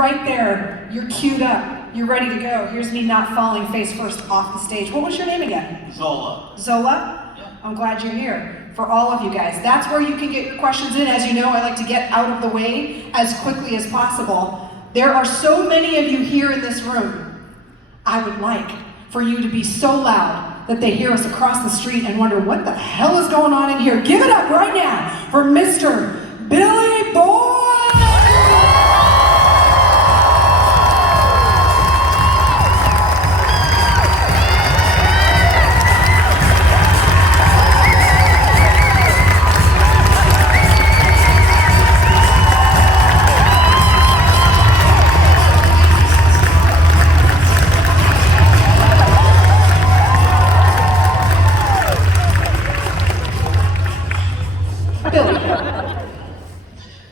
right there. You're queued up. You're ready to go. Here's me not falling face first off the stage. What was your name again? Zola. Zola? Yeah. I'm glad you're here. For all of you guys. That's where you can get your questions in. As you know, I like to get out of the way as quickly as possible. There are so many of you here in this room. I would like for you to be so loud that they hear us across the street and wonder what the hell is going on in here. Give it up right now for Mr. Billy Boy!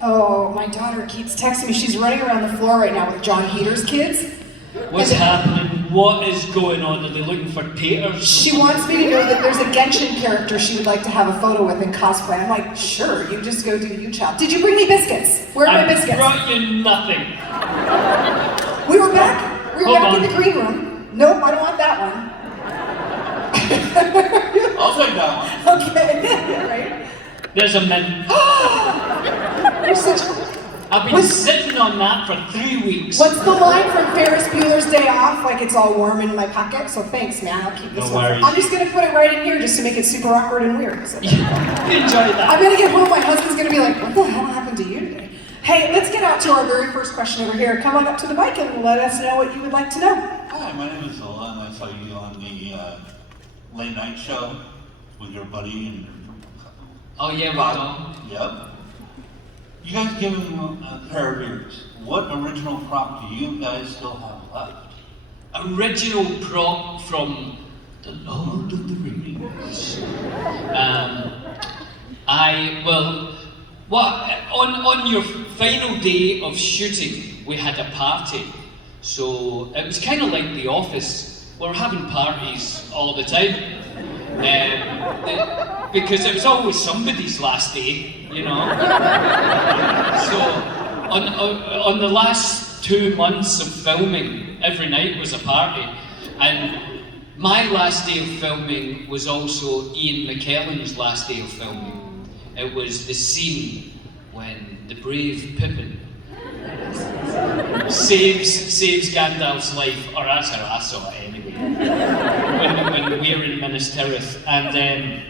Oh, my daughter keeps texting me. She's running around the floor right now with John Heater's kids. What's happening? What is going on? Are they looking for taters? She wants me to know that there's a Genshin character she would like to have a photo with in cosplay. I'm like, sure, you just go do you, child. Did you bring me biscuits? Where are my biscuits? I brought you nothing. We were back in the green room. Nope, I don't want that one. I'll take that one. Okay, right? There's a mint. You're such... I've been sitting on that for 3 weeks. What's the line from Ferris Bueller's Day Off? Like it's all warm in my pocket. So thanks, man. I'll keep this No one. worries. I'm just gonna put it right in here just to make it super awkward and weird. So. Enjoy that. I'm gonna get home. My husband's gonna be like, "What the hell happened to you today?" Hey, let's get out to our very first question over here. Come on up to the mic and let us know what you would like to know. Hi, my name is Zola, and I saw you on the late night show with your buddy. And Oh yeah, well Yep. You guys give him a pair of ears. What original prop do you guys still have left? Original prop from the Lord of the Rings. On your final day of shooting, we had a party. So it was kind of like The Office. We were having parties all the time. Because it was always somebody's last day, you know. So on the last 2 months of filming, every night was a party. And my last day of filming was also Ian McKellen's last day of filming. It was the scene when the brave Pippin saves Gandalf's life, or that's how I saw it anyway, when we were in Minas Tirith. And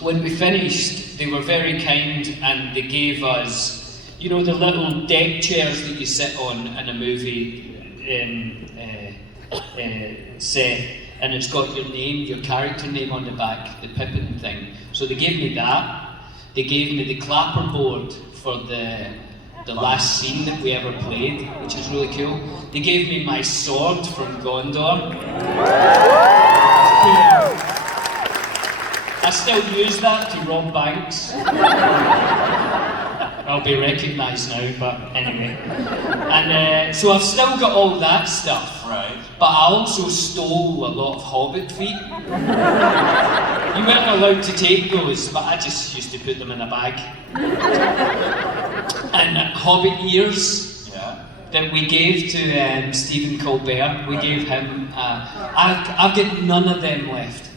when we finished, they were very kind and they gave us, you know, the little deck chairs that you sit on in a movie set, and it's got your name, your character name on the back, the Pippin thing. So they gave me that. They gave me the clapperboard for the last scene that we ever played, which is really cool. They gave me my sword from Gondor. I still use that to rob banks. I'll be recognised now, but anyway. And so I've still got all that stuff. Right. But I also stole a lot of Hobbit feet. You weren't allowed to take those, but I just used to put them in a bag. And Hobbit ears that we gave to Stephen Colbert, we gave him, I've got none of them left.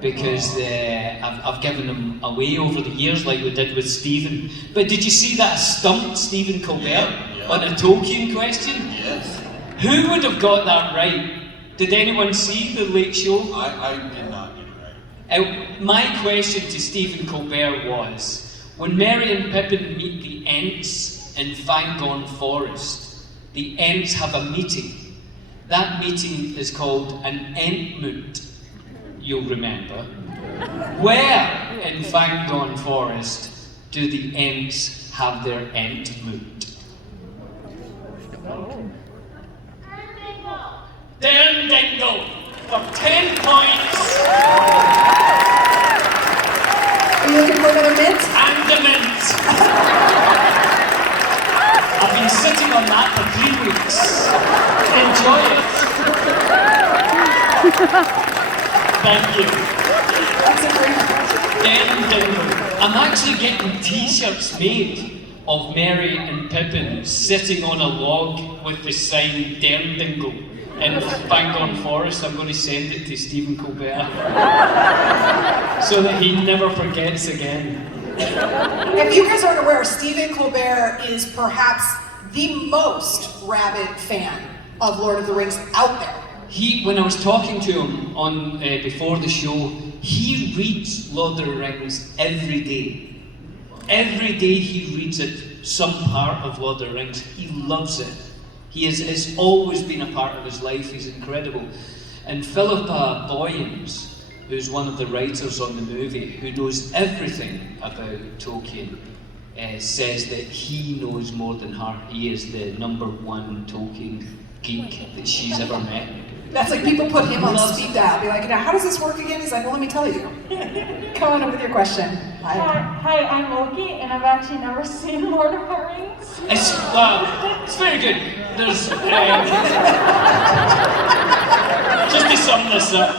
Because I've given them away over the years like we did with Stephen. But did you see that I stumped Stephen Colbert on a Tolkien question? Yes. Who would have got that right? Did anyone see the Late Show? I did not get it right. My question to Stephen Colbert was, when Merry and Pippin meet the Ents in Fangorn Forest, the Ents have a meeting. That meeting is called an Entmoot, you'll remember. Where in Fangorn Forest do the Ents have their Entmoot? Dern Dingle for 10 points. Are you looking for another mint? And a mint. I've been sitting on that for 3 weeks. Enjoy it. Thank you. That's a great question. Dern Dingle. I'm actually getting t-shirts made of Merry and Pippin sitting on a log with the sign Derndingle in Fangorn Forest. I'm going to send it to Stephen Colbert so that he never forgets again. If you guys aren't aware, Stephen Colbert is perhaps the most rabid fan of Lord of the Rings out there. When I was talking to him on before the show, he reads Lord of the Rings every day. Every day he reads it, some part of Lord of the Rings. He loves it. It's always been a part of his life. He's incredible. And Philippa Boyens, who's one of the writers on the movie, who knows everything about Tolkien, says that he knows more than her. He is the #1 Tolkien geek that she's ever met. That's like people put him on speed dial. Be like, now how does this work again? He's like, well, let me tell you. Come on up with your question. Hi, I'm Loki, and I've actually never seen Lord of the Rings. It's very good. There's just to sum this up.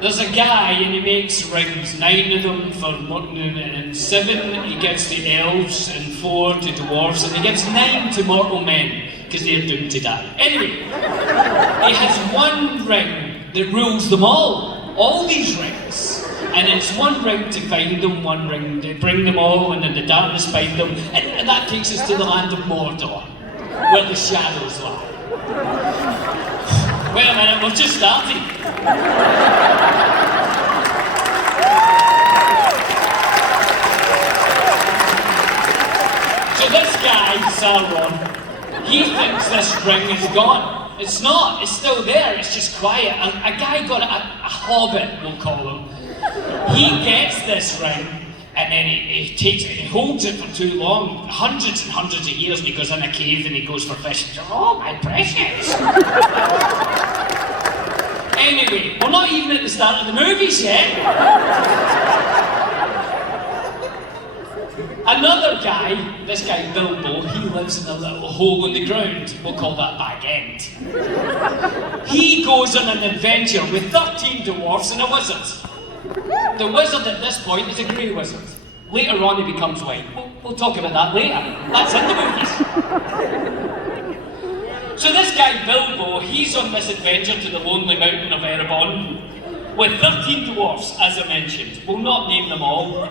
There's a guy and he makes rings, 9 of them for and 7 he gives to elves and 4 to dwarves, and he gives 9 to mortal men because they're doomed to die. Anyway, he has one ring that rules them all these rings. And it's one ring to find them, one ring to bring them all, and in the darkness find them. And that takes us to the land of Mordor, where the shadows lie. Wait a minute, we've just started. So this guy, Sauron, he thinks this ring is gone. It's not, it's still there, it's just quiet. A guy got a hobbit, we'll call him. He gets this ring, and then he takes it, he holds it for too long, hundreds and hundreds of years, and he goes in a cave and he goes for fish and says, oh, my precious. Anyway, we're not even at the start of the movies yet. Another guy, this guy Bilbo, he lives in a little hole in the ground. We'll call that Bag End. He goes on an adventure with 13 dwarfs and a wizard. The wizard at this point is a grey wizard. Later on he becomes white. We'll talk about that later. That's in the movies. So this guy Bilbo, he's on this adventure to the lonely mountain of Erebon with 13 dwarfs, as I mentioned. We'll not name them all.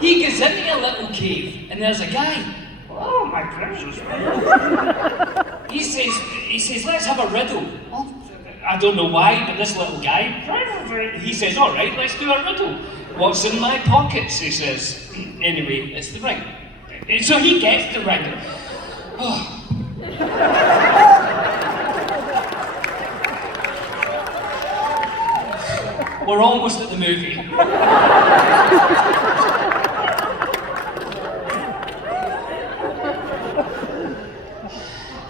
He goes into a little cave and there's a guy. Oh, my precious. He says, let's have a riddle. Oh, I don't know why, but this little guy, he says, all right, let's do a riddle. What's in my pockets, he says. Anyway, it's the ring. So he gets the ring. Oh. We're almost at the movie.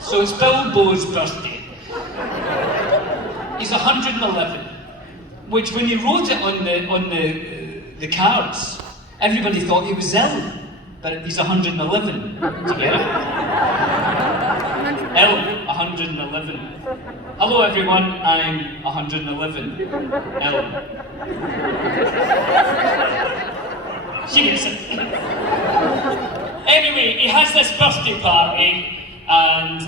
So it's Bilbo's birthday. He's 111, which when he wrote it on the cards, everybody thought he was ill, but he's 111. Do you get it? Ill, 111. Hello everyone, I'm 111. Ill. She gets it. Anyway, he has this birthday party. And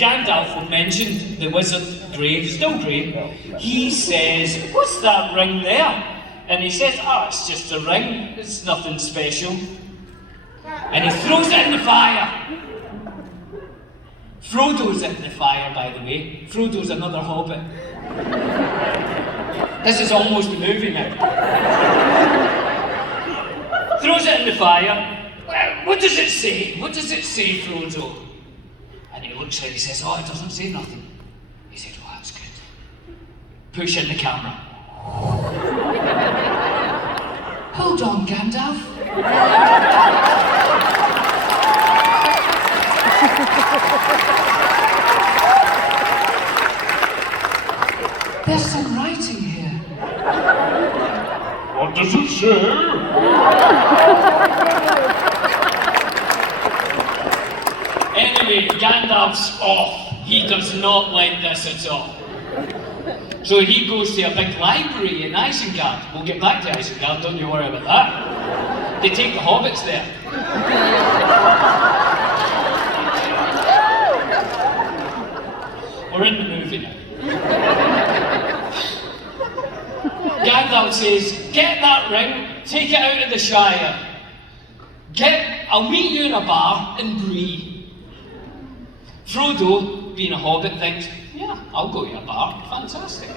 Gandalf will mention the wizard Grey, still Grey. He says, what's that ring there? And he says, oh, it's just a ring, it's nothing special. And he throws it in the fire. Frodo's in the fire, by the way. Frodo's another hobbit. This is almost a movie now. Throws it in the fire. What does it say? What does it say, Frodo? And he looks at it and he says, oh, it doesn't say nothing. He said, oh, that's good. Push in the camera. Hold on, Gandalf. There's some writing here. What does it say? Anyway, Gandalf's off. He does not like this at all. So he goes to a big library in Isengard. We'll get back to Isengard, don't you worry about that. They take the hobbits there. We're in the movie now. Gandalf says, get that ring, take it out of the Shire. I'll meet you in a bar in Bree. Frodo, being a hobbit, thinks, yeah, I'll go to a bar, fantastic.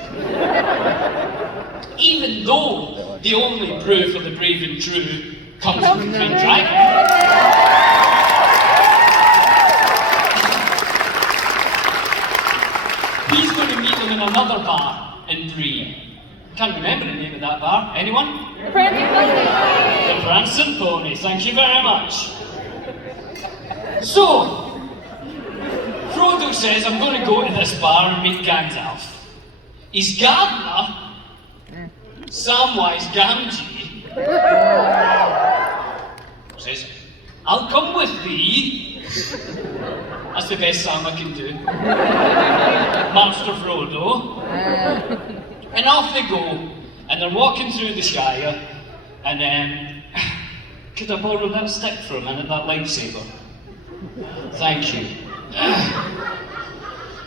Even though the only proof of the brave and true comes from the Green Dragon. He's going to meet them in another bar in Bree. Can't remember the name of that bar. Anyone? The Prancing Pony. The Prancing Pony. Thank you very much. So, Frodo says, I'm going to go to this bar and meet Gandalf. His gardener, Samwise Gamgee, says, I'll come with thee. That's the best Sam I can do. Master Frodo. And off they go, and they're walking through the Shire, and then, could I borrow that stick for a minute, that lightsaber? Thank you.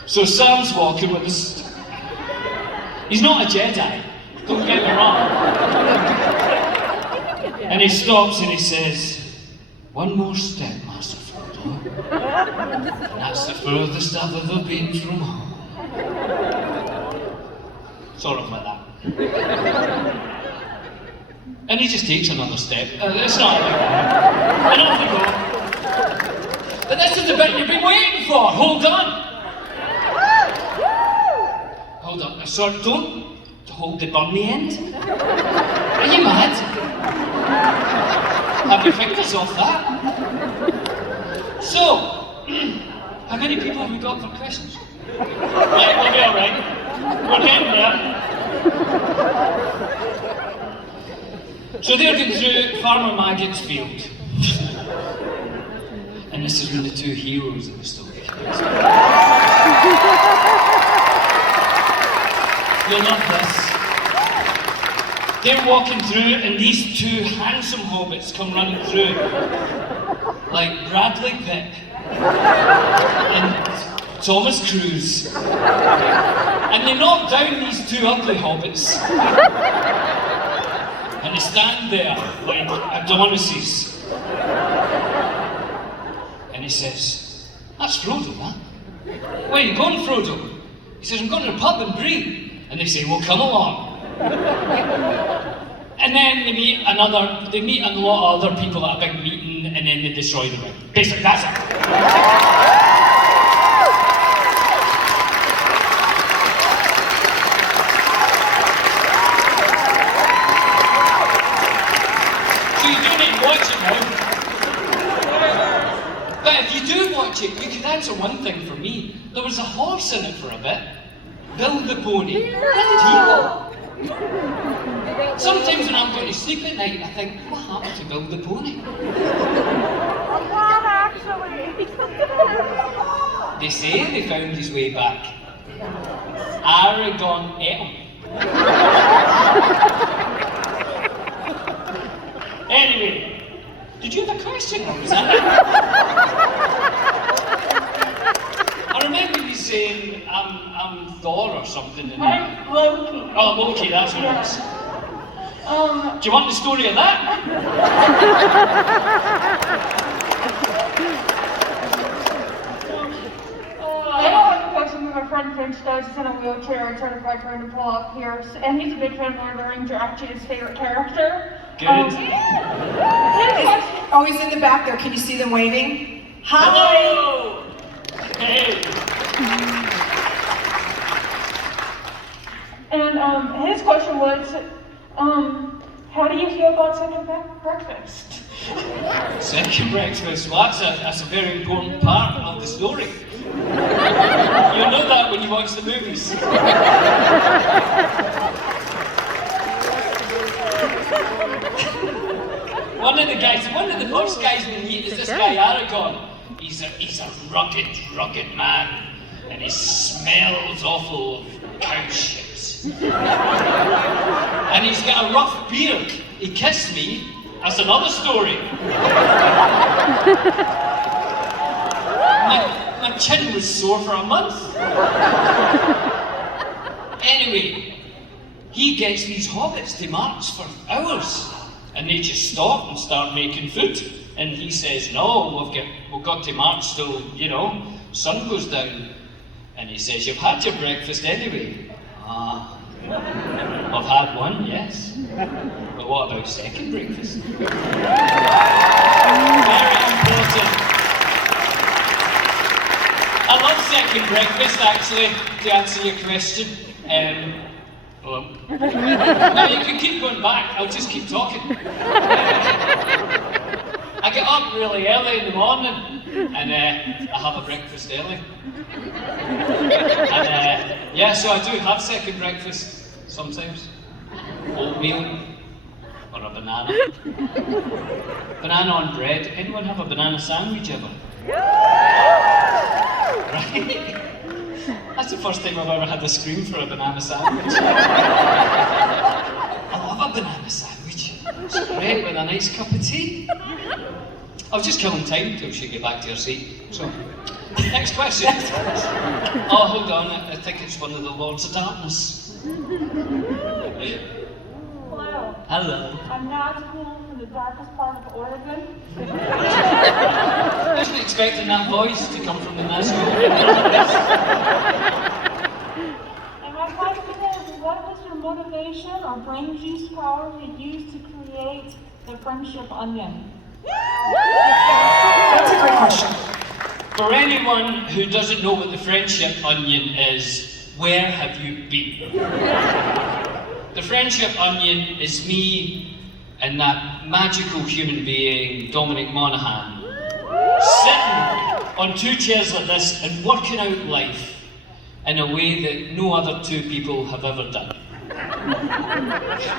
So Sam's walking with his... He's not a Jedi, don't get me wrong. And he stops and he says, one more step, Master Frodo. And that's the furthest I've ever been from home. Sort of like that. And he just takes another step. It's not like that. And off they go. But this is the bit you've been waiting for. Hold on. Hold on. Sorry, don't hold the bunny end. Are you mad? Have your fingers off that. So, how many people have we got for questions? Right, we'll be alright. We're getting there. So they're going through Farmer Maggot's field. And this is when the two heroes of the story come. You'll love this. They're walking through and these two handsome hobbits come running through. Like Bradley Pitt and Thomas Cruise. And they knock down these two ugly hobbits. And they stand there like Adonises. And he says, that's Frodo, man. Where are you going, Frodo? He says, I'm going to the pub in Bree. And they say, well, come along. And then they meet a lot of other people at a big meeting, and then they destroy the ring. Basically, that's it. You could answer one thing for me. There was a horse in it for a bit. Bill the pony. Where did he go? Sometimes when I'm going to sleep at night, I think, what happened to Bill the pony? Actually. They say they found his way back. Aragon ate him. Anyway, did you have a question, or was that it? I remember you saying, I'm Thor or something. I'm Loki. Oh, Loki, that's what it is. Do you want the story of that? I don't have a question, but my friend Finch does. He's in a wheelchair. I tried to find for him to pull up here. And he's a big fan of Lord of the Rings. You're actually his favorite character. Good. Oh, he's in the back there. Can you see them waving? Hi! Hello! Hey! And his question was, how do you feel about second breakfast? Second breakfast, well that's a very important part of the story. You'll know that when you watch the movies. One of the first guys we meet is this guy Aragon. He's a rugged man. and he smells awful of cow shit. And he's got a rough beard. He kissed me. That's another story. My chin was sore for a month. Anyway, he gets these hobbits to march for hours, and they just stop and start making food. And he says, "No, we've got to march till, sun goes down." And he says, "You've had your breakfast anyway." "Ah, I've had one, yes. But what about second breakfast?" Very important. I love second breakfast, actually, to answer your question. Hello. No, you can keep going back. I'll just keep talking. I get up really early in the morning, and I have a breakfast early. And so I do have second breakfast sometimes. Oatmeal or a banana. Banana on bread. Anyone have a banana sandwich ever? Right? That's the first time I've ever had a scream for a banana sandwich. I love a banana sandwich. It's great with a nice cup of tea. I was just killing time until she get back to her seat. So, next question. Oh, hold on. I think it's one of the Lords of Darkness. Hello. Hello. I'm Nazgul from the darkest part of Oregon. I wasn't expecting that voice to come from the Nazgul. And my question is, what was your motivation or brain juice power you used to create the friendship onion? That's a great question. For anyone who doesn't know what the friendship onion is, where have you been? The friendship onion is me and that magical human being, Dominic Monaghan, sitting on two chairs like this and working out life in a way that no other two people have ever done.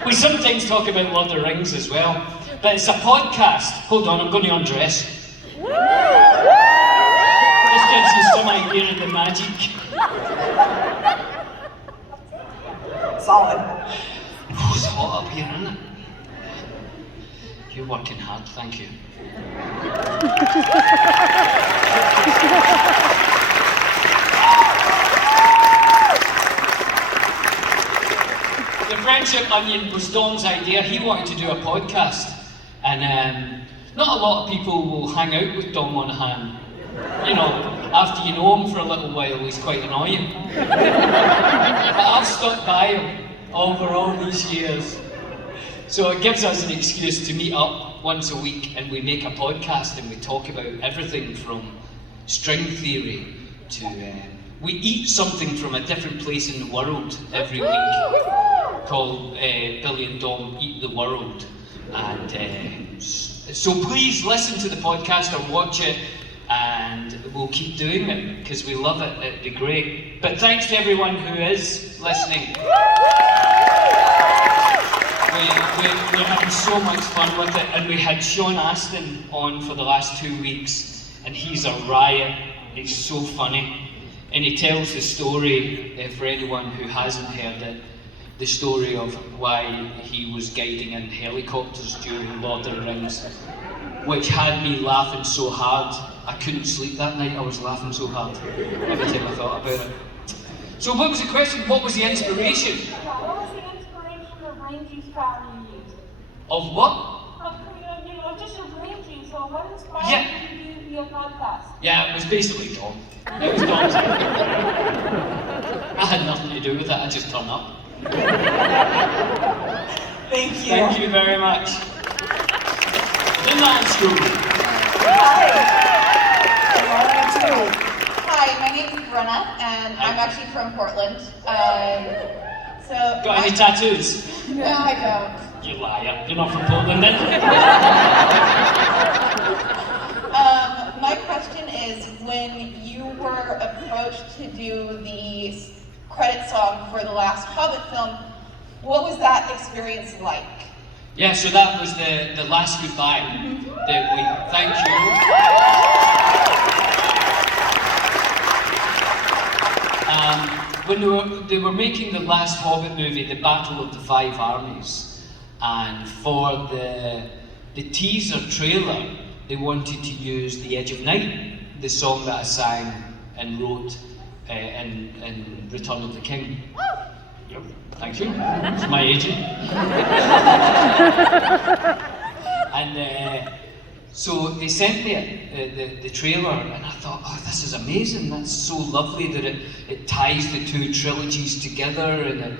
We sometimes talk about Lord of the Rings as well, but it's a podcast. Hold on, I'm going to undress. This gives you some idea of the magic. Solid. Oh, it's hot up here, isn't it? You're working hard, thank you. The friendship onion was Dom's idea. He wanted to do a podcast, and not a lot of people will hang out with Dom Monaghan. After you know him for a little while, he's quite annoying. But I've stuck by him over all these years. So it gives us an excuse to meet up once a week and we make a podcast and we talk about everything from string theory to... we eat something from a different place in the world every week called Billy and Dom Eat the World. And so please listen to the podcast or watch it, and we'll keep doing it because we love it. It'd be great. But thanks to everyone who is listening. We're having so much fun with it, and we had Sean Astin on for the last 2 weeks, and he's a riot. He's so funny, and he tells the story, for anyone who hasn't heard it, the story of why he was guiding in helicopters during Lord of the Rings, which had me laughing so hard. I couldn't sleep that night. I was laughing so hard every time I thought about it. So what was the question? What was the inspiration? What was the inspiration or brain juice power you used? Of what? Just your brain juice. So what inspired you to do your podcast? Yeah, it was basically Dom. It was Dom's idea. I had nothing to do with it. I just turned up. Thank you. Thank you very much. The Nazgul. Hi. Hi, my name is Brenna, and I'm actually from Portland. Got any tattoos? No, I don't. You liar. You're not from Portland then? My question is, when you were approached to do the credit song for the last Hobbit film, what was that experience like? Yeah, so that was the last goodbye that we thank you. when they were making the last Hobbit movie, The Battle of the Five Armies, and for the teaser trailer, they wanted to use The Edge of Night, the song that I sang and wrote in Return of the King. Yep, thank you. It's my agent. And so they sent me the trailer, and I thought, oh, this is amazing. That's so lovely that it ties the two trilogies together. And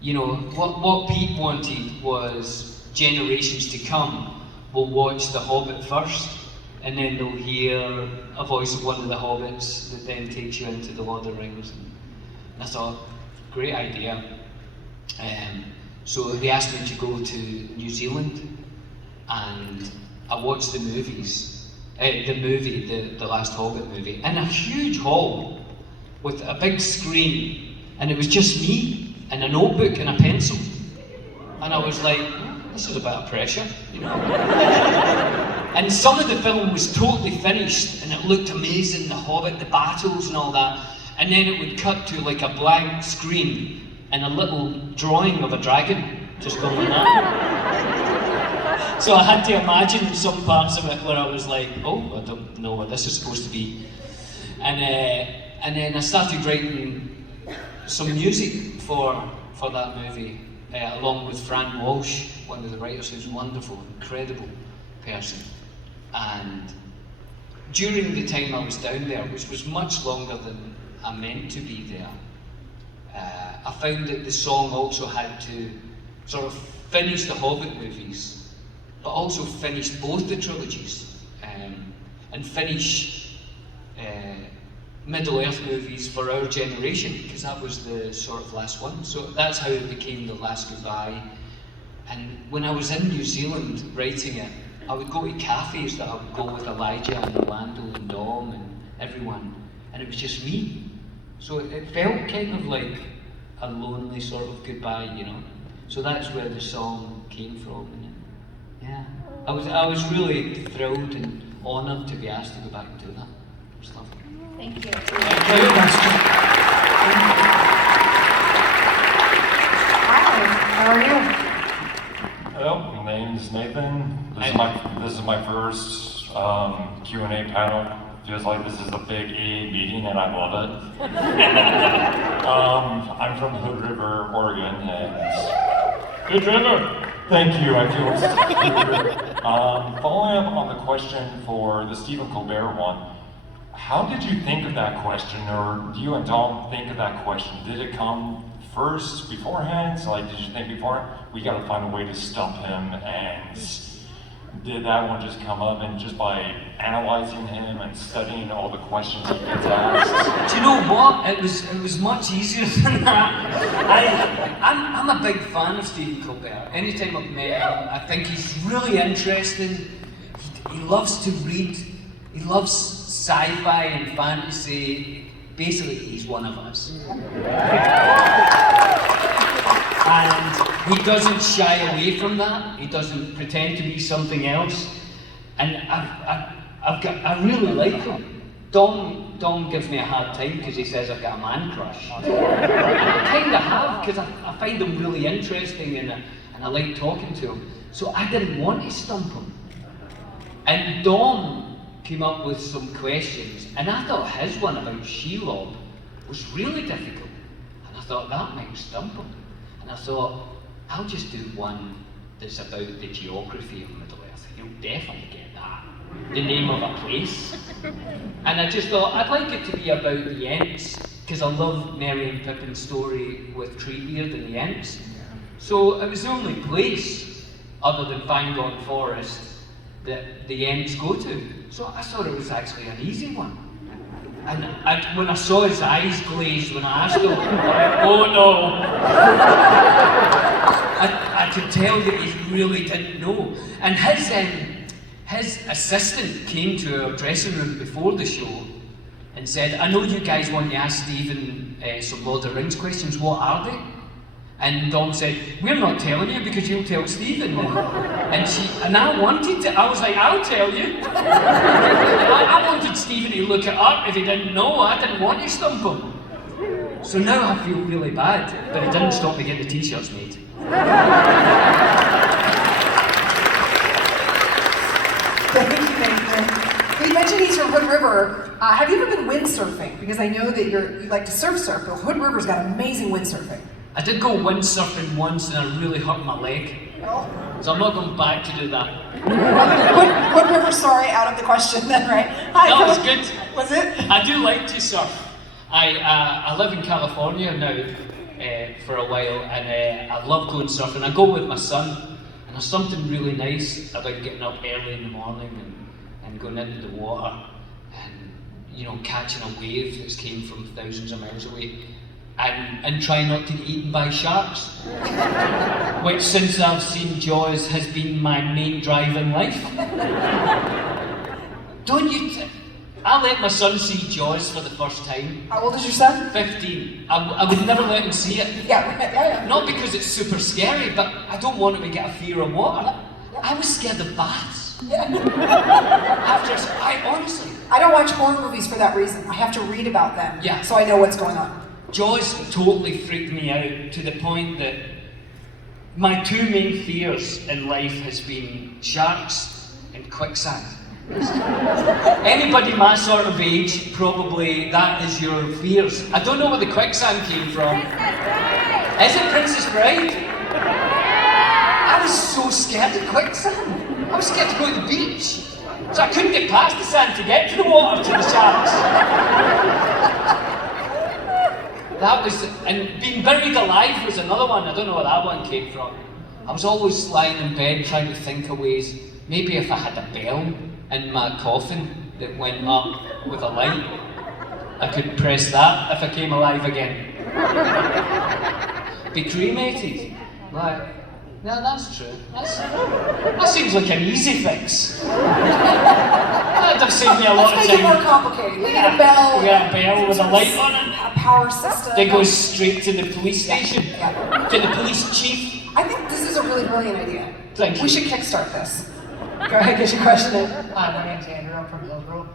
you know, what Pete wanted was generations to come will watch The Hobbit first, and then they'll hear a voice of one of the Hobbits that then takes you into The Lord of the Rings. And I thought, great idea. So they asked me to go to New Zealand, and I watched the movies, the last Hobbit movie, in a huge hall with a big screen, and it was just me and a notebook and a pencil. And I was like, this is a bit of pressure, you know. And some of the film was totally finished, and it looked amazing, the Hobbit, the battles and all that. And then it would cut to like a blank screen and a little drawing of a dragon just going like that. So I had to imagine some parts of it where I was like, oh, I don't know what this is supposed to be. And then I started writing some music for that movie, along with Fran Walsh, one of the writers, who's a wonderful, incredible person. And during the time I was down there, which was much longer than I meant to be there, I found that the song also had to sort of finish the Hobbit movies, but also finish both the trilogies, and finish Middle-earth movies for our generation, because that was the sort of last one. So that's how it became The Last Goodbye. And when I was in New Zealand writing it, I would go to cafes that I would go with Elijah and Orlando and Dom and everyone, and it was just me. So it felt kind of like a lonely sort of goodbye, you know. So that's where the song came from. And yeah, I was really thrilled and honoured to be asked to go back and do that. It was lovely. Thank you. Great question. Hi, how are you? Hello, my name's Nathan. This is my first Q&A panel. Feels like this is a big AA meeting, and I love it. I'm from Hood River, Oregon, and good river. Thank you. I feel it's following up on the question for the Stephen Colbert one. How did you think of that question, or do you and Dom think of that question? Did it come first, beforehand? So, like, did you think before, we got to find a way to stump him, and did that one just come up, and just by analyzing him and studying all the questions he gets asked? Do you know what? It was much easier than that. I'm a big fan of Stephen Colbert. Anytime I've met him, I think he's really interesting. He loves to read. He loves sci-fi and fantasy. Basically, he's one of us. And he doesn't shy away from that. He doesn't pretend to be something else. And I really like him. Dom gives me a hard time because he says I've got a man crush. I kind of have, because I find him really interesting, and I like talking to him. So I didn't want to stump him. And Dom came up with some questions, and I thought his one about Shelob was really difficult. And I thought that might stump him. And I thought, I'll just do one that's about the geography of Middle-earth. He'll definitely get that. The name of a place. And I just thought, I'd like it to be about the Ents, because I love Merry and Pippin's story with Treebeard and the Ents. So it was the only place, other than Fangorn Forest, that the Ents go to. So I thought it was actually an easy one. And when I saw his eyes glazed when I asked him, I went, oh no! I could tell that he really didn't know. And his assistant came to our dressing room before the show and said, I know you guys want to ask Stephen some Lord of the Rings questions, what are they? And Dom said, we're not telling you because you'll tell Stephen. And I wanted to, I was like, I'll tell you. I wanted Stephen to look it up if he didn't know. I didn't want to stump him. So now I feel really bad, but it didn't stop me getting the t-shirts made. Thank you, Nathan. You mentioned he's from Hood River. Have you ever been windsurfing? Because I know that you like to surf, but Hood River's got amazing windsurfing. I did go windsurfing once and I really hurt my leg. Oh. So I'm not going back to do that. Hood River, sorry, out of the question then, right? Hi, No, it's Philip. good. Was it? I do like to surf. I live in California now for a while, and I love going surfing. I go with my son, and there's something really nice about getting up early in the morning and going into the water and catching a wave that's came from thousands of miles away. And try not to get eaten by sharks, which since I've seen Jaws has been my main drive in life. Don't you? I let my son see Jaws for the first time. How old is your son? 15. I would never let him see it. Yeah. Not because it's super scary, but I don't want him to get a fear of water. I was scared of baths. Honestly. I don't watch horror movies for that reason. I have to read about them, so I know what's going on. Jaws totally freaked me out to the point that my two main fears in life has been sharks and quicksand. Anybody my sort of age, probably that is your fears. I don't know where the quicksand came from. Is it Princess Bride? I was so scared of quicksand. I was scared to go to the beach. So I couldn't get past the sand to get to the water, to the sharks. And being buried alive was another one. I don't know where that one came from. I was always lying in bed trying to think of ways, maybe if I had a bell in my coffin that went up with a light, I could press that if I came alive again. Be cremated. Like, no, that's true. That seems like an easy fix. That'd have saved me a lot of Let's time. make it more complicated. We need a bell. We got a bell with a light on it. A power system. That goes straight to the police station. To the police chief. I think this is a really brilliant idea. Thank you. We should kickstart this. Go ahead, get your question in. Hi, my name's Andrew. I'm from Hillsborough.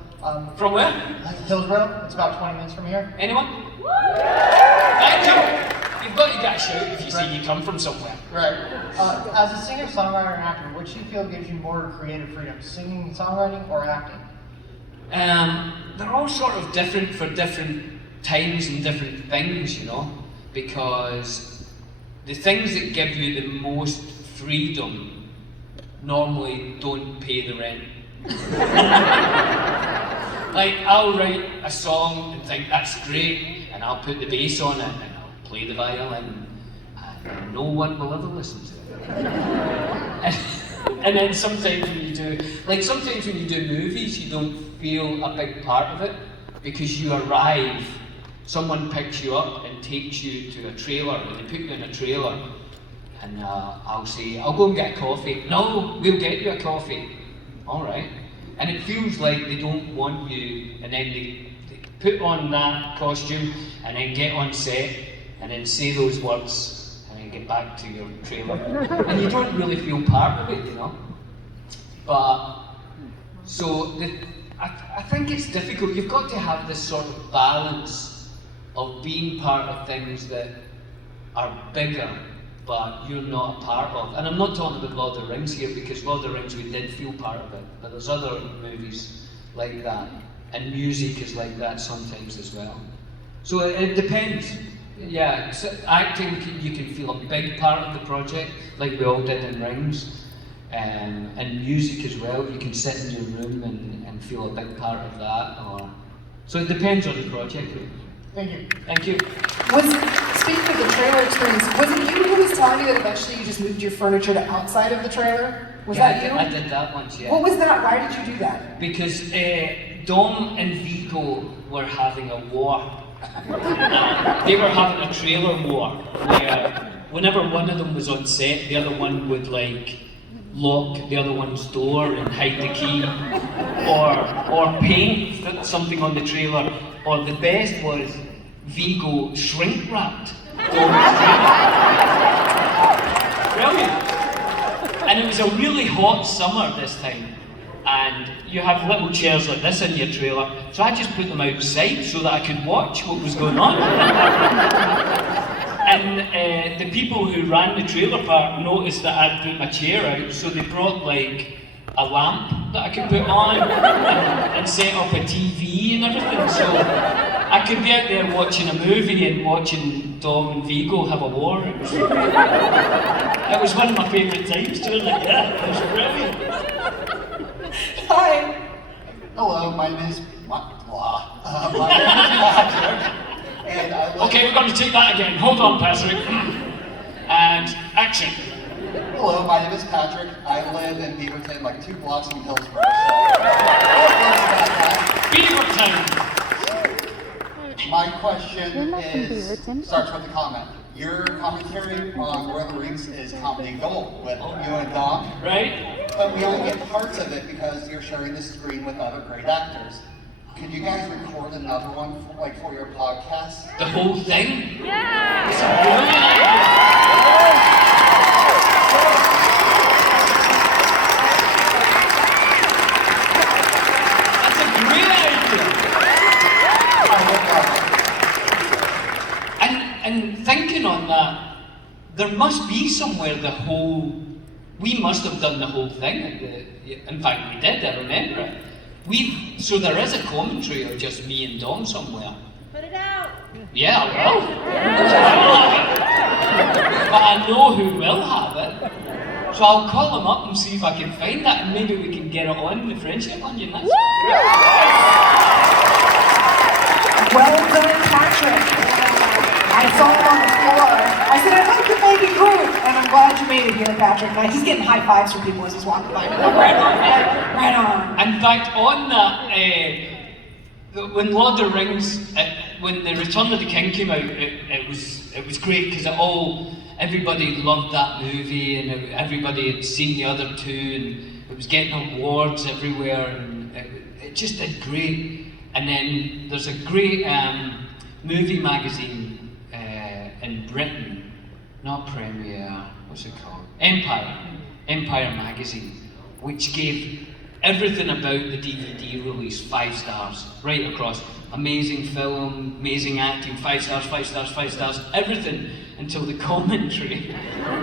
From where? Hillsborough. It's about 20 minutes from here. Anyone? Thank you. You've got to get a shout if you say you come from somewhere. Right. As a singer, songwriter, and actor, which do you feel gives you more creative freedom, singing, songwriting, or acting? They're all sort of different for different times and different things, because the things that give you the most freedom normally don't pay the rent. Like, I'll write a song and think that's great, and I'll put the bass on it, and I'll play the violin, and no one will ever listen to it. And then sometimes when you do movies, you don't feel a big part of it, because you arrive, someone picks you up and takes you to a trailer, and they put you in a trailer, and I'll say, I'll go and get a coffee. No, we'll get you a coffee. All right. And it feels like they don't want you, and then they put on that costume, and then get on set, and then say those words, and then get back to your trailer. And you don't really feel part of it, But, I think it's difficult. You've got to have this sort of balance of being part of things that are bigger, but you're not a part of. And I'm not talking about Lord of the Rings here, because Lord of the Rings, we did feel part of it, but there's other movies like that, and music is like that sometimes as well. So it depends. Yeah, so acting, you can feel a big part of the project, like we all did in Rings, and music as well. You can sit in your room and feel a big part of that. So it depends on the project. Thank you. Thank you. Speaking of the trailer experience, was it you who was telling me that eventually you just moved your furniture to outside of the trailer? Was that you? I did that once, yeah. What was that? Why did you do that? Because Dom and Vigo were having a war. They were having a trailer war, where whenever one of them was on set, the other one would lock the other one's door and hide the key, or paint something on the trailer, or the best was Vigo shrink wrapped Dom's trailer. Brilliant. And it was a really hot summer this time, and and you have little chairs like this in your trailer, so I just put them outside so that I could watch what was going on. And the people who ran the trailer park noticed that I'd put my chair out, so they brought like a lamp that I could put on and set up a TV and everything, so I could be out there watching a movie and watching Dom and Vigo have a war. It was one of my favourite times doing it, yeah, it was brilliant. Hi. Hello, my name is Patrick, and I live... Okay, we're going to take that again. Hold on, Patrick. And action. Hello, my name is Patrick. I live in Beaverton, like 2 blocks from Hillsborough. Beaverton. My question starts with a comment. Your commentary on Lord of the Rings is comedy gold with you and Dom. Right? But we only get parts of it because you're sharing the screen with other great actors. Could you guys record another one for your podcast? The whole thing? Yeah! It's a brilliant idea. That's a great idea. And thinking on that, there must be somewhere we must have done the whole thing. In fact, we did, I remember it. So there is a commentary of just me and Dom somewhere. Put it out. Yeah, I will. I'll have it. But I know who will have it. So I'll call him up and see if I can find that, and maybe we can get it on the Friendship Onion. That's Well done, Patrick. I saw him on the floor. I said, I'd like to make a group, and I'm glad you made it here, Patrick. Like, he's getting high fives from people as he's walking by. Right on, man. Right on. In fact, on that, when Lord of the Rings, when the Return of the King came out, it was great because everybody loved that movie, and everybody had seen the other two, and it was getting awards everywhere, and it just did great. And then there's a great movie magazine in Britain, not Premiere, what's it called? Empire magazine, which gave everything about the DVD release 5 stars, right across. Amazing film, amazing acting, 5 stars, 5 stars, 5 stars, everything until the commentary,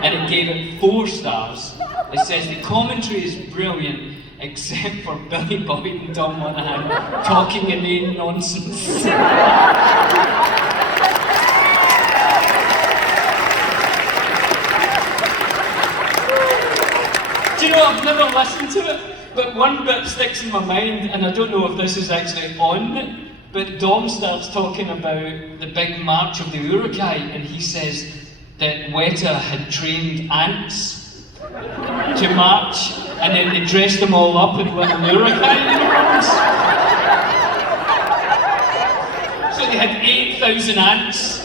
and it gave it 4 stars. It says the commentary is brilliant, except for Billy Boyd and Dom Monahan talking inane nonsense. Do you know, I've never listened to it, but one bit sticks in my mind, and I don't know if this is actually on it, but Dom starts talking about the big march of the Urukai, and he says that Weta had trained ants to march, and then they dressed them all up in little Urukai uniforms. So they had 8,000 ants.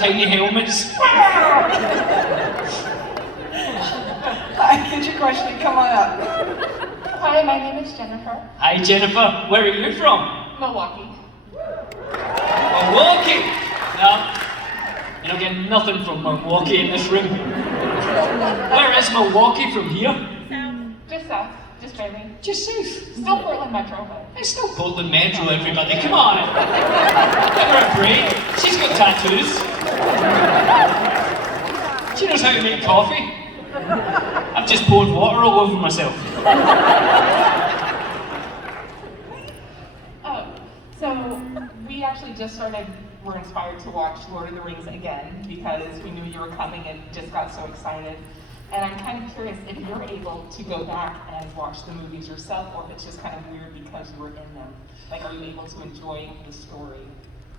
Tiny helmets. I get your question. Come on up. Hi, my name is Jennifer. Hi Jennifer, where are you from? Milwaukee. Milwaukee! No, you're not getting nothing from Milwaukee in this room. Where is Milwaukee from here? Just south, just barely. Just south. Still Portland Metro, but It's still Portland Metro, everybody, come on. Give her a break. She's got tattoos. She knows how to make coffee. I've just poured water all over myself. So we actually just were inspired to watch Lord of the Rings again because we knew you were coming and just got so excited. And I'm kind of curious if you're able to go back and watch the movies yourself, or if it's just kind of weird because you were in them. Like, are you able to enjoy the story?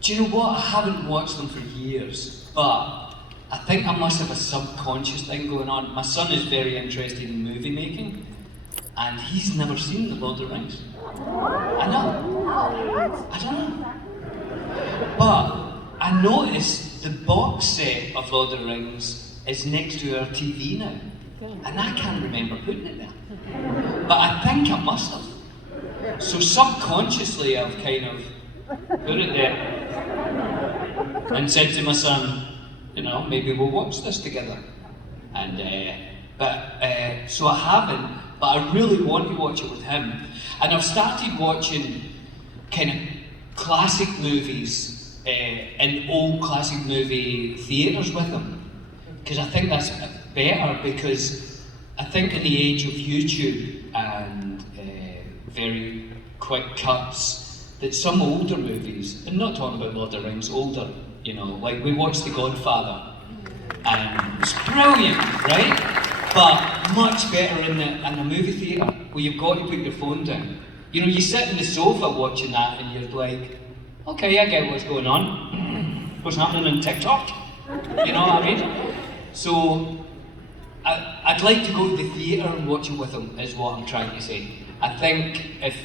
Do you know what? I haven't watched them for years, but I think I must have a subconscious thing going on. My son is very interested in movie making, and he's never seen The Lord of the Rings. I know. I don't know. But I noticed the box set of Lord of the Rings is next to our TV now, and I can't remember putting it there. But I think I must have. So subconsciously I've kind of put it there and said to my son, you know, maybe we'll watch this together. And but so I haven't. But I really want to watch it with him, and I've started watching kind of classic movies in old classic movie theatres with him, because I think that's better. Because I think in the age of YouTube and very quick cuts, that some older movies, and not talking about Lord of the Rings, older, you know, like we watched The Godfather, and it's brilliant, right? But much better in a movie theatre where you've got to put your phone down. You know, you sit on the sofa watching that and you're like, okay, I get what's going on. What's happening on TikTok? You know what I mean? So, I'd like to go to the theatre and watch it with them, is what I'm trying to say. I think if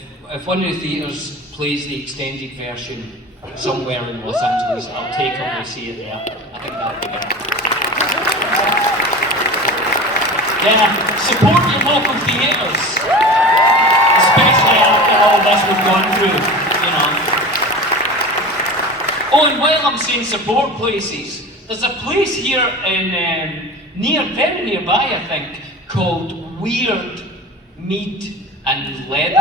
one of the theatres plays the extended version somewhere in Los Angeles, I'll take them and see it there. I think that'll be good. Yeah, support your local theatres, especially after all this we've gone through, you know. Oh, and while I'm saying support places, there's a place here in very nearby, I think, called Weird Mead and Leather,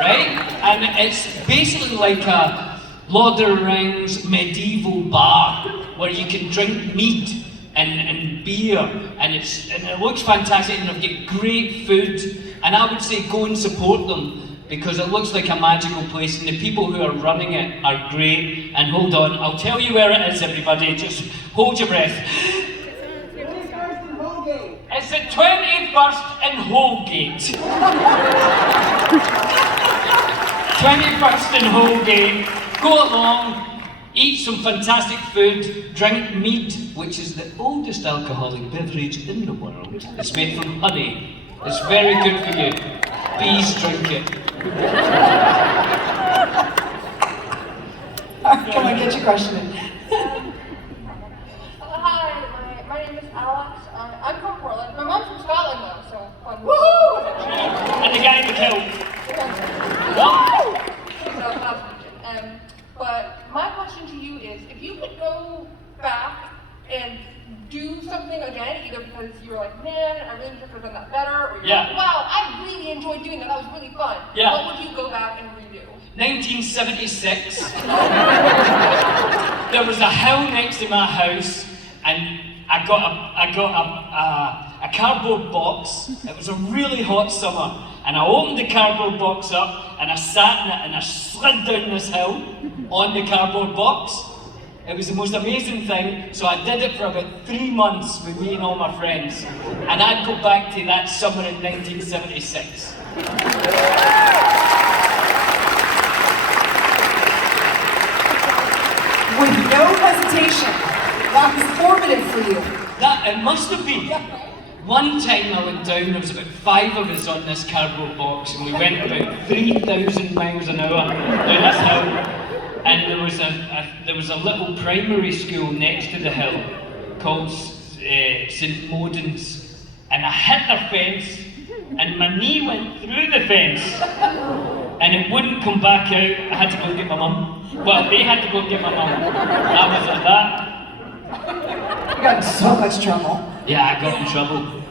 right? And it's basically like a Lord of the Rings medieval bar where you can drink mead and beer, and it looks fantastic, and they've got great food, and I would say go and support them because it looks like a magical place, and the people who are running it are great. And hold on, I'll tell you where it is, everybody, just hold your breath. It's at 21st and Holgate. 21st and Holgate. Go along. Eat some fantastic food, drink mead, which is the oldest alcoholic beverage in the world. It's made from honey. It's very good for you. Bees drink it. Come on, get your question in. Hi, my name is Alex. I'm from Portland. My mom's from Scotland though, so fun. Woohoo! And the guy in the kilt. But my question to you is, if you could go back and do something again, either because you were like, man, I really wish I could have done that better, or you're like, wow, I really enjoyed doing that, that was really fun. Yeah. What would you go back and redo? 1976. There was a hill next to my house, and I got a cardboard box. It was a really hot summer, and I opened the cardboard box up, and I sat in it, and I slid down this hill on the cardboard box. It was the most amazing thing. So I did it for about 3 months with me and all my friends, and I'd go back to that summer in 1976. With no hesitation, that was formative for you. That, it must have been. One time I went down, there was about 5 of us on this cardboard box, and we went about 3,000 miles an hour down this hill. And there was a little primary school next to the hill called St. Modens, and I hit the fence, and my knee went through the fence, and it wouldn't come back out. I had to go and get my mum. Well, they had to go and get my mum. I was like that. You got in so much trouble. Yeah, I got in trouble.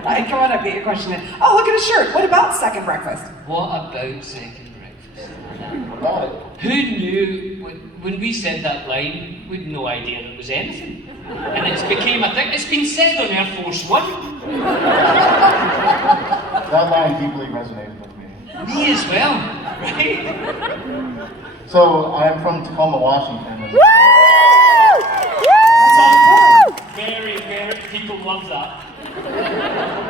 Alright, come on up, get your question in. Oh, look at his shirt. What about second breakfast? What about second breakfast? Who knew, when we said that line, we'd no idea it was anything. And it's became a thing. It's been said on Air Force One. That line deeply resonated with me. Me as well, right? So, I'm from Tacoma, Washington. And Very, people love that.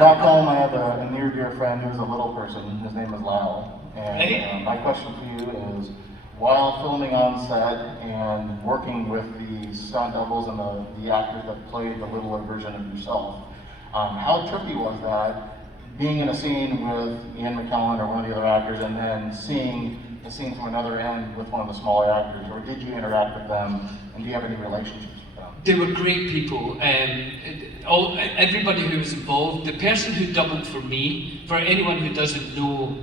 back home, I have a near dear friend who's a little person. His name is Lyle. And my question to you is, while filming on set and working with the stunt doubles and the actors that played the littler version of yourself, how trippy was that, being in a scene with Ian McKellen or one of the other actors, and then seeing the scene from another end with one of the smaller actors, or did you interact with them, and do you have any relationships with them? They were great people. Everybody who was involved, the person who doubled for me, for anyone who doesn't know,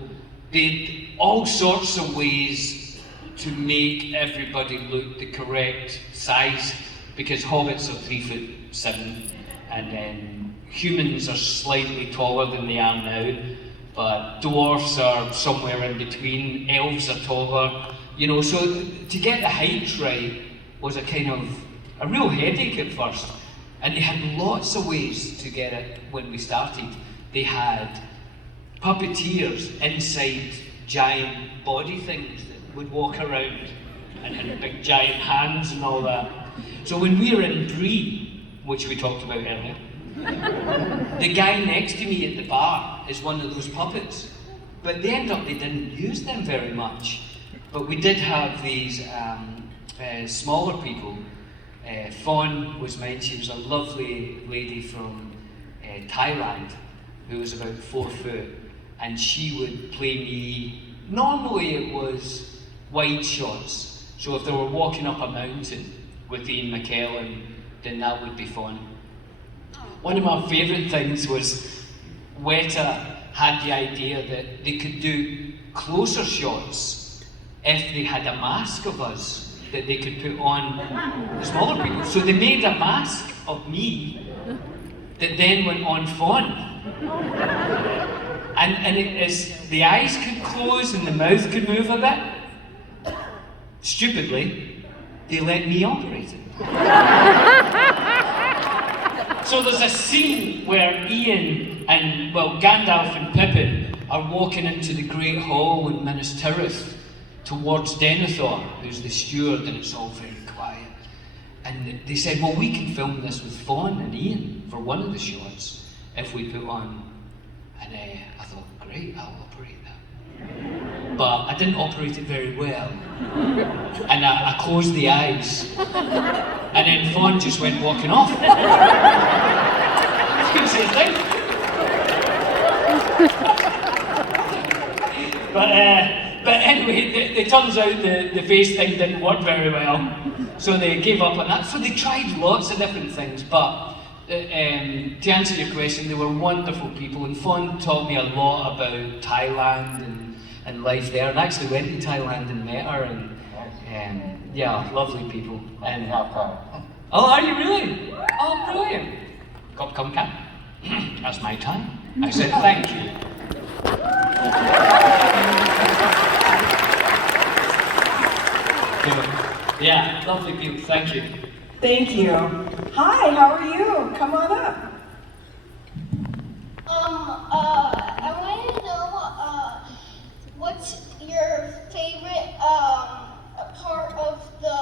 did all sorts of ways to make everybody look the correct size, because hobbits are 3'7", and then humans are slightly taller than they are now, but dwarfs are somewhere in between, elves are taller, you know, so to get the height right was a kind of a real headache at first. And they had lots of ways to get it when we started. They had puppeteers inside giant body things that would walk around and had big giant hands and all that. So when we were in Bree, which we talked about earlier, the guy next to me at the bar is one of those puppets. But they didn't use them very much. But we did have these smaller people. Fawn was mine. She was a lovely lady from Thailand who was about 4 foot, and she would play me. Normally it was wide shots, so if they were walking up a mountain with Ian McKellen, then that would be Fawn. One of my favourite things was Weta had the idea that they could do closer shots if they had a mask of us that they could put on the smaller people. So they made a mask of me that then went on Fawn. And the eyes could close and the mouth could move a bit. Stupidly, they let me operate it. So there's a scene where Ian and, well, Gandalf and Pippin are walking into the Great Hall in Minas Tirith towards Denethor, who's the steward, and it's all very quiet. And they said, well, we can film this with Fawn and Ian for one of the shots if we put on. And I thought, great, I'll operate that. But I didn't operate it very well. And I closed the eyes. And then Fawn just went walking off. Couldn't say a thing. But anyway, it turns out the face thing didn't work very well. So they gave up on that. So they tried lots of different things. But to answer your question, they were wonderful people. And Fawn taught me a lot about Thailand and life there. And I actually went to Thailand and met her. And yeah, lovely people. And oh, are you really? Oh, brilliant. Come, Kat. That's my time. I said thank you. Yeah, lovely people. Thank you. Thank you. Hi, how are you? Come on up. I wanted to know, what's your favorite, part of the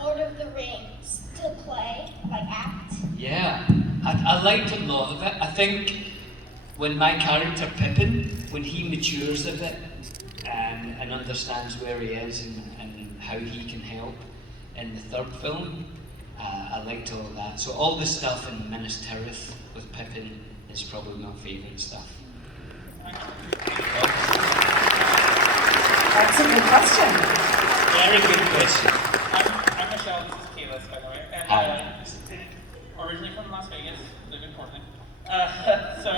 Lord of the Rings to play, like act? Yeah, I liked a lot of it. I think when my character Pippin, when he matures a bit and understands where he is and how he can help in the third film, I liked all of that. So all the stuff in Minas Tirith with Pippin is probably my favourite stuff. That's a good question. Very good question. I'm Michelle, this is Kayla, by the way. And, Hi. Originally from Las Vegas, live in Portland. So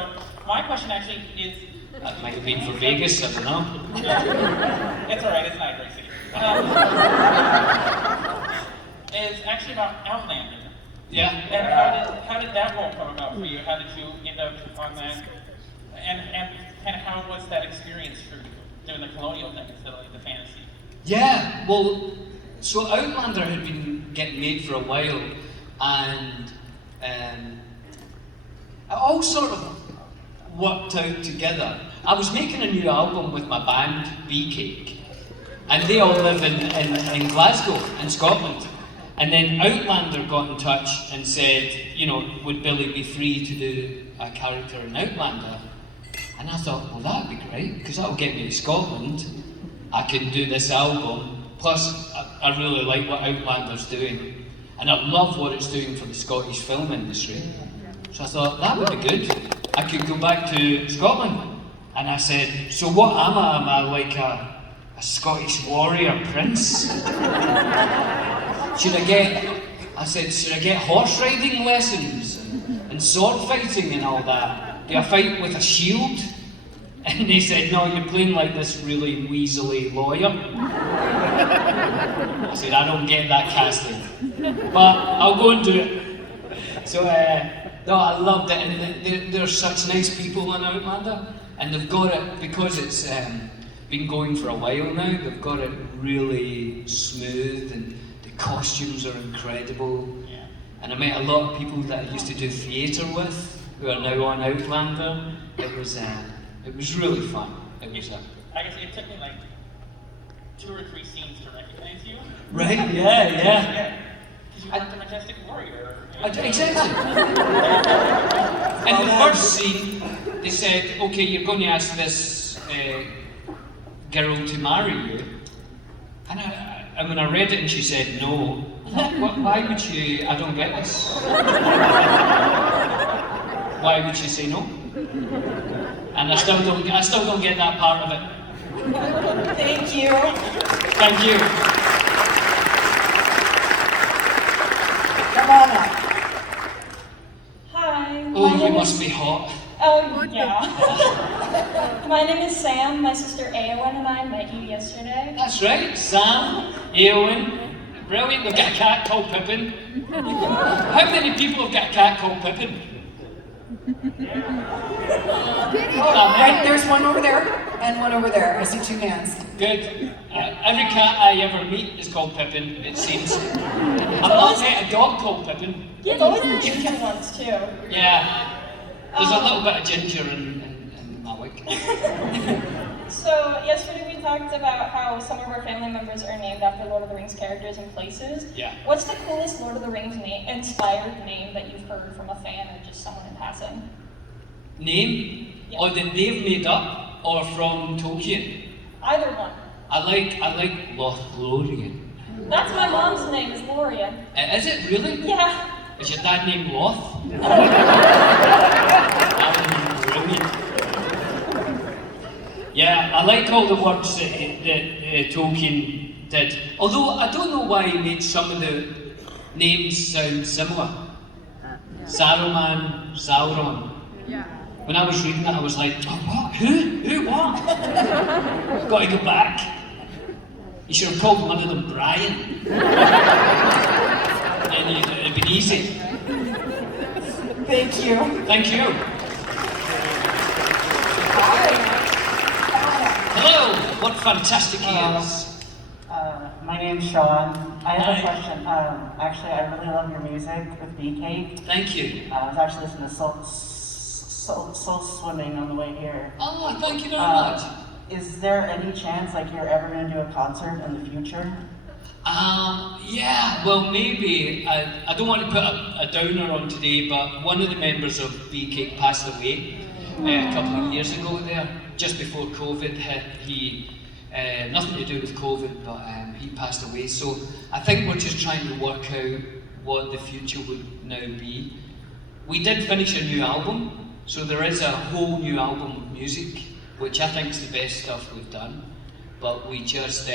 my question actually is... That might have been for Vegas, I don't know. It's alright, it's not a great city. Is actually about Outlander. Yeah. And how did that role come about for you? How did you end up on that? And kind of how was that experience for you, doing the colonial thing instead of like the fantasy? Yeah, well, so Outlander had been getting made for a while, and it all sort of worked out together. I was making a new album with my band, Beecake, and they all live in Glasgow, in Scotland. And then Outlander got in touch and said, you know, would Billy be free to do a character in Outlander? And I thought, well, that'd be great, because that'll get me to Scotland. I can do this album. Plus, I really like what Outlander's doing. And I love what it's doing for the Scottish film industry. So I thought, that would be good. I could go back to Scotland. And I said, so what am I? Am I like a Scottish warrior prince? Should I get horse riding lessons and sword fighting and all that? Do I fight with a shield? And they said, no, you're playing like this really weaselly lawyer. I said, I don't get that casting, but I'll go and do it. So No, I loved it, and they're such nice people in Outlander, and they've got it, because it's been going for a while now, they've got it really smooth, and the costumes are incredible. Yeah. And I met a lot of people that I used to do theatre with, who are now on Outlander. It was really fun. I guess it took me like 2 or 3 scenes to recognize you. Right? Yeah. Because you weren't the majestic warrior. Exactly. In the first scene, they said, okay, you're going to ask this girl to marry you. And when I read it and she said no, I thought, why would she, I don't get this. Why would she say no? And I still don't get that part of it. Thank you. Thank you. Come on up. Hi. Oh, you must be hot. Oh, yeah. My name is Sam. My sister Eowyn and I met you yesterday. That's right, Sam, Eowyn. Brilliant, we've got a cat called Pippin. How many people have got a cat called Pippin? Right, there's one over there and one over there. I see 2 hands. Good. Every cat I ever meet is called Pippin, it seems. I've not met a dog called Pippin. It's always the ginger ones, too. Yeah. There's a little bit of ginger in my wig. So, yesterday we talked about how some of our family members are named after Lord of the Rings characters and places. Yeah. What's the coolest Lord of the Rings inspired name that you've heard from a fan or just someone in passing? Name? Yeah. Or that they've made up, or from Tolkien? Either one. I like Lothlorien. That's my mom's name, is Lorien. Is it really? Yeah. Is your dad named Loth? That would be brilliant. Yeah, I like all the words that Tolkien did. Although I don't know why he made some of the names sound similar. Saruman, Sauron. Yeah. When I was reading that, I was like, oh, what? Who, what? Got to go back. You should have called one of them Brian. And it'd been easy. Thank you. Thank you. Hello, what fantastic ears. My name's Sean. I have a question. Actually, I really love your music with BK. Thank you. I was actually listening to Soul Swimming on the way here. Oh, thank you very much. Is there any chance like you're ever going to do a concert in the future? Yeah, well maybe. I don't want to put a downer on today, but one of the members of BK passed away a couple of years ago there, just before COVID hit. He, nothing to do with COVID, but he passed away. So I think we're just trying to work out what the future would now be. We did finish a new album, so there is a whole new album of music, which I think is the best stuff we've done, but we just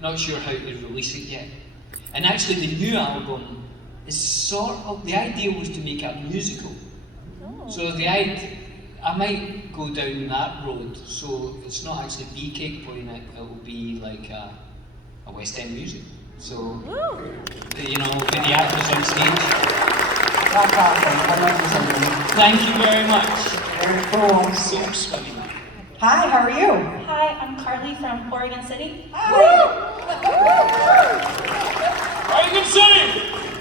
not sure how to release it yet. And actually the new album is sort of, the idea was to make it a musical. So I might go down that road, so it's not actually BK playing it, it will be like a West End music. So, you know, with the actors on stage. That's awesome. I'd like to say that. Thank you very much. Very cool. So swimming. Hi, how are you? Hi, I'm Carly from Oregon City. Oregon City!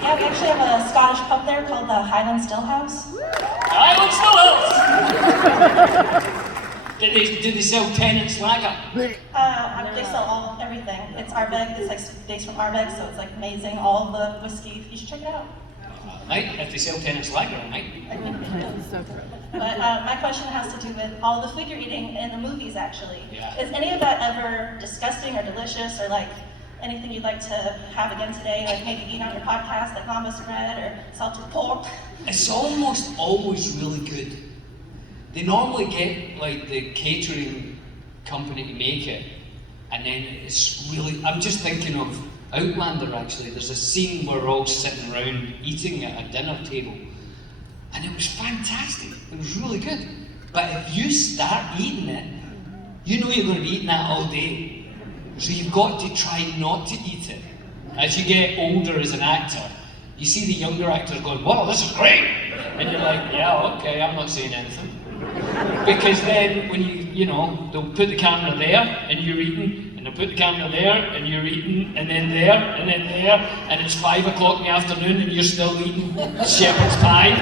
Yeah, we actually have a Scottish pub there called the Highland Stillhouse. Highland Stillhouse! Did they sell Tennant's Lager? They sell everything. It's Ardbeg, it's like based from Ardbeg, so it's like amazing, all the whiskey. You should check it out. Right, if they sell Tennant's Lager, right? But my question has to do with all the food you're eating in the movies, actually. Yeah. Is any of that ever disgusting or delicious, or like anything you'd like to have again today, like maybe eating on your podcast, like hummus bread or salted pork? It's almost always really good. They normally get like the catering company to make it, and then it's really, I'm just thinking of Outlander actually. There's a scene where we're all sitting around eating at a dinner table, and it was fantastic. It was really good. But if you start eating it, you know you're going to be eating that all day. So you've got to try not to eat it. As you get older as an actor, you see the younger actors going, wow, this is great. And you're like, yeah, okay, I'm not saying anything. Because then when you know, they'll put the camera there and you're eating, and they'll put the camera there and you're eating, and then there, and then there, and it's 5 o'clock in the afternoon and you're still eating shepherd's pie.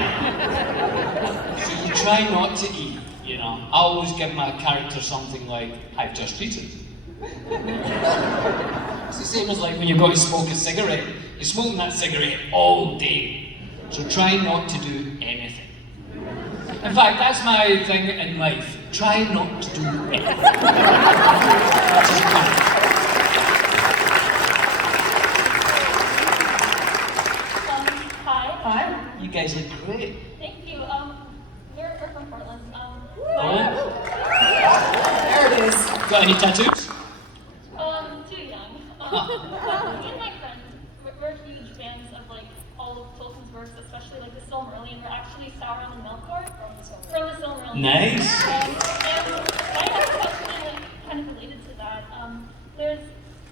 So you try not to eat, you know. I always give my character something like, I've just eaten. It's the same as like when you've got to smoke a cigarette. You're smoking that cigarette all day. So try not to do anything. In fact, that's my thing in life. Try not to do anything. Just Hi. Hi. you guys look great. Thank you. We're from Portland. Oh, There it is. got any tattoos? Too young. Me and my friends, we're huge fans of like all of Tolkien's works, especially like the Silmarillion. We're actually Sauron and Melkor from the Silmarillion. Nice. And I have a question kind of related to that. There's,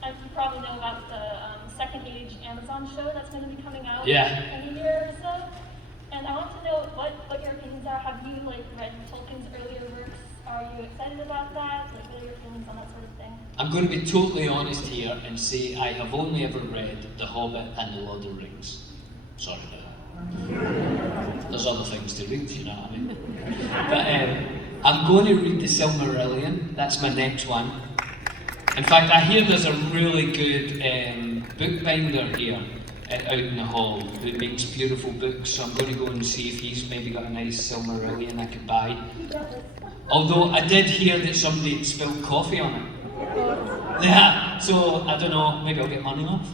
as you probably know about the Second Age Amazon show that's going to be coming out in a year or so. And I want to know what your opinions are. Have you like read Tolkien's earlier works? Are you excited about that? Like, what are your feelings on that sort of thing? I'm going to be totally honest here and say I have only ever read The Hobbit and The Lord of the Rings. Sorry about that. There's other things to read, you know what I mean? But I'm going to read The Silmarillion. That's my next one. In fact, I hear there's a really good bookbinder here out in the hall who makes beautiful books, so I'm going to go and see if he's maybe got a nice Silmarillion I could buy. Although I did hear that somebody had spilled coffee on it. Yeah, so I don't know, maybe I'll get money off.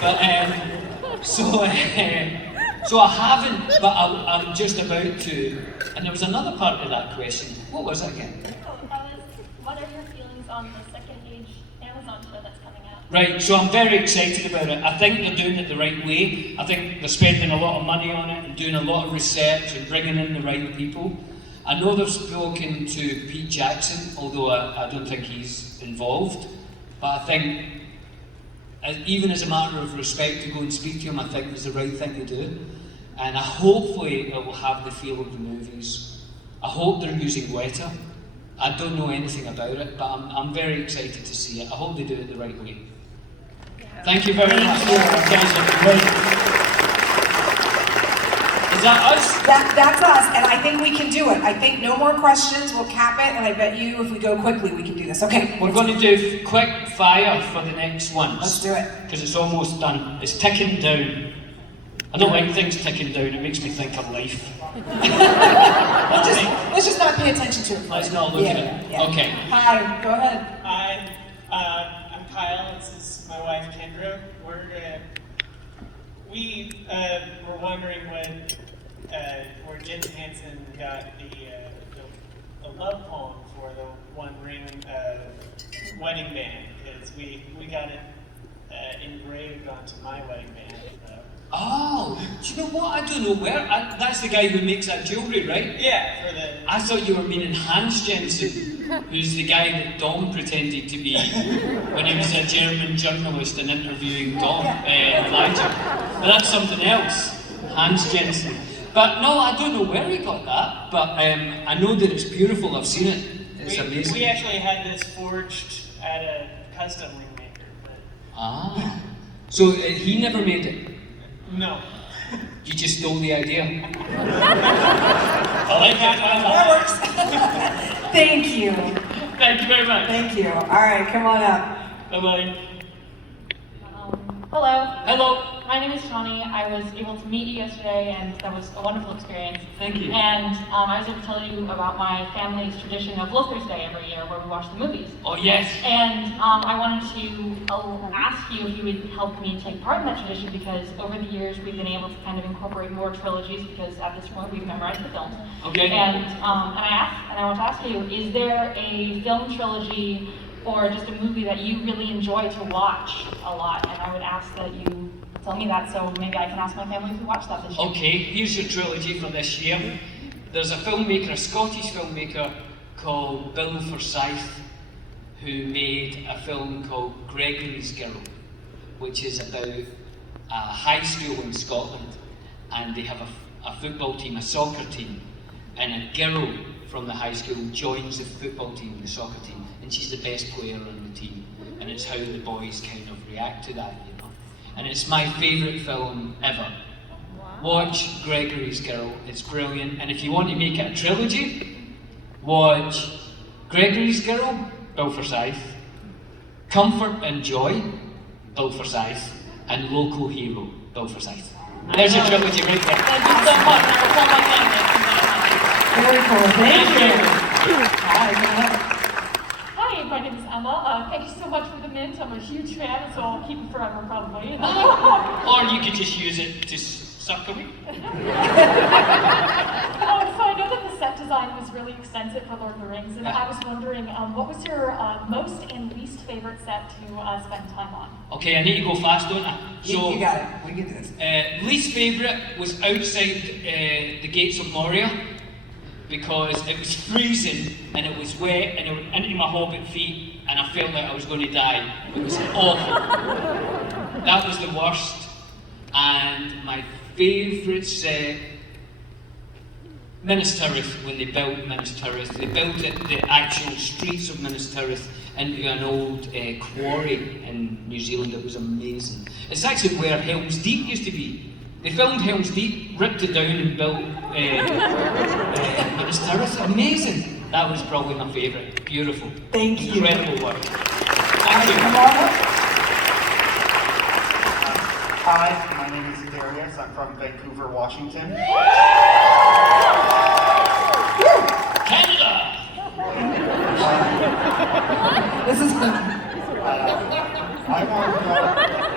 But so I haven't, but I'm just about to. And there was another part of that question. What was it again? What are your feelings on the Second Age Amazon show that's coming out? Right, so I'm very excited about it. I think they're doing it the right way. I think they're spending a lot of money on it and doing a lot of research and bringing in the right people. I know they've spoken to Pete Jackson, although I don't think he's involved. But I think, even as a matter of respect to go and speak to him, I think it's the right thing to do. And hopefully it will have the feel of the movies. I hope they're using Weta. I don't know anything about it, but I'm very excited to see it. I hope they do it the right way. Thank you very much. You guys are great. Is that us? That's us, and I think we can do it. I think no more questions, we'll cap it, and I bet you if we go quickly, we can do this. Okay. We're going to do quick fire for the next one. Let's do it. Because it's almost done. It's ticking down. I don't like things ticking down, it makes me think of life. Let's just not pay attention to it. Let's not look at it. Yeah. Okay. Hi, go ahead. Hi, I'm Kyle, this is my wife Kendra. We were wondering when where Jen Hansen got the love poem for the One Ring wedding band, because we got it engraved onto my wedding band. Oh, do you know what? I don't know where. That's the guy who makes that jewellery, right? Yeah, for the... I thought you were meaning Hans Jensen, who's the guy that Dom pretended to be when he was a German journalist and interviewing Elijah. But that's something else, Hans Jensen. But no, I don't know where he got that, but I know that it's beautiful. I've seen it. It's amazing. We actually had this forged at a custom ring maker. But... Ah. So he never made it? No. You just stole the idea. I like that works. Thank you. Thank you very much. Thank you. All right, come on up. Bye-bye. Hello. Hello. My name is Shawnee. I was able to meet you yesterday, and that was a wonderful experience. Thank you. And I was able to tell you about my family's tradition of Lothers Day every year, where we watch the movies. Oh, yes. And I wanted to ask you if you would help me take part in that tradition, because over the years we've been able to kind of incorporate more trilogies, because at this point we've memorized the films. Okay. And I want to ask you, is there a film trilogy or just a movie that you really enjoy to watch a lot? And I would ask that you tell me that, so maybe I can ask my family if we watch that this year. Okay, here's your trilogy for this year. There's a filmmaker, a Scottish filmmaker called Bill Forsyth, who made a film called Gregory's Girl, which is about a high school in Scotland, and they have a football team, a soccer team, and a girl from the high school joins the football team, the soccer team, and she's the best player on the team, and it's how the boys kind of react to that, you know. And it's my favourite film ever. Watch Gregory's Girl, it's brilliant, and if you want to make it a trilogy, watch Gregory's Girl, Bill Forsyth, Comfort and Joy, Bill Forsyth, and Local Hero, Bill Forsyth. There's your trilogy right there. Thank you so much. That was all my time. Very cool. Thank you. Hi, my name is Emma. Thank you so much for the mint. I'm a huge fan, so I'll keep it forever probably. Or you could just use it to suck away. So I know that the set design was really extensive for Lord of the Rings, and I was wondering, what was your most and least favorite set to spend time on? Okay, I need to go fast, don't I? So, you got it. We get this. Least favourite was outside the gates of Moria, because it was freezing and it was wet and it went into my hobbit feet and I felt like I was going to die. It was awful. That was the worst. And my favourite set, Minas Tirith, when they built Minas Tirith. They built the actual streets of Minas Tirith into an old quarry in New Zealand. It was amazing. It's actually where Helm's Deep used to be. They filmed Helm's Deep, ripped it down and built Minas Tirith. Amazing. That was probably my favourite. Beautiful. Thank you. Incredible work. Thank you. Come on up. Hi, my name is Darius. I'm from Vancouver, Washington. Canada! This is I want to know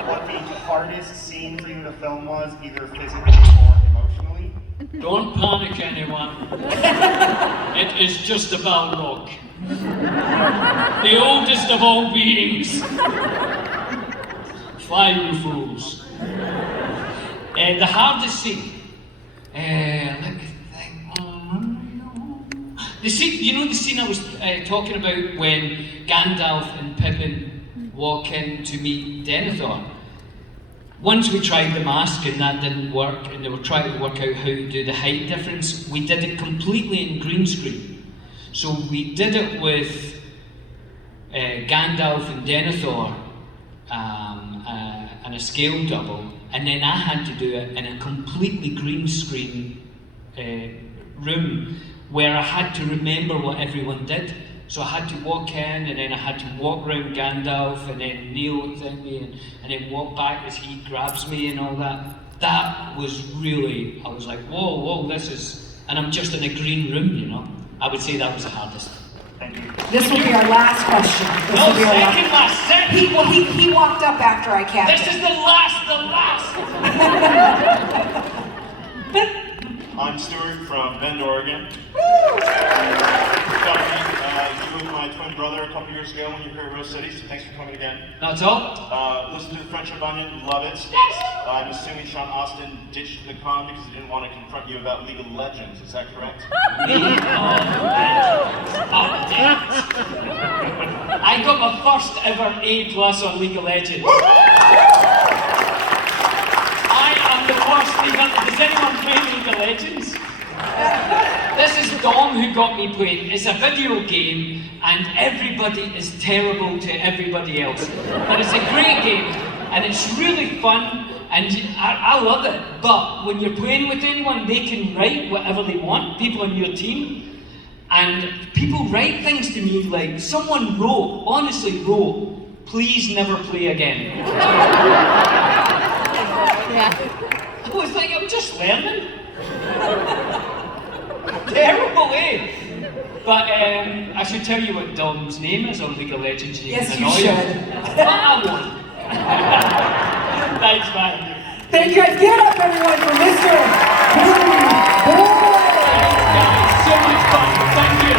what the hardest scene for you to film was, either physically or emotionally. Don't panic, anyone. It is just about luck. The oldest of all beings. Fly, you fools. The hardest scene. Let me think. The scene, you know the scene I was talking about when Gandalf and Pippin walk in to meet Denethor? Once we tried the mask and that didn't work, and they were trying to work out how to do the height difference, we did it completely in green screen. So we did it with Gandalf and Denethor and a scale double, and then I had to do it in a completely green screen room where I had to remember what everyone did. So I had to walk in, and then I had to walk around Gandalf, and then Neil looks at me, and then walk back as he grabs me and all that. That was really, I was like, whoa, this is, and I'm just in a green room, you know. I would say that was the hardest. Thank you. This will be our last question. This will be our second last. He walked up after I capped This it. is the last. I'm Stuart from Bend, Oregon. You were my twin brother a couple years ago when you were here at Rose City, so thanks for coming again. Not at all. Listen to the Friendship Onion, love it. I'm assuming Sean Austin ditched the con because he didn't want to confront you about League of Legends, is that correct? League of Legends. I got my first ever A+ on League of Legends. I am the worst League of Legends. Does anyone play League of Legends? This is Dom who got me playing. It's a video game and everybody is terrible to everybody else. But it's a great game and it's really fun and I love it. But when you're playing with anyone, they can write whatever they want, people on your team. And people write things to me like, someone honestly wrote, please never play again. I was like, I'm just learning. Terrible, eh? But I should tell you what Dom's name is on League of Legends. Yes, you should. But I won't. Thanks, man. Thank you. Give it up, everyone, for Mr. Guys, so much fun. Thank you.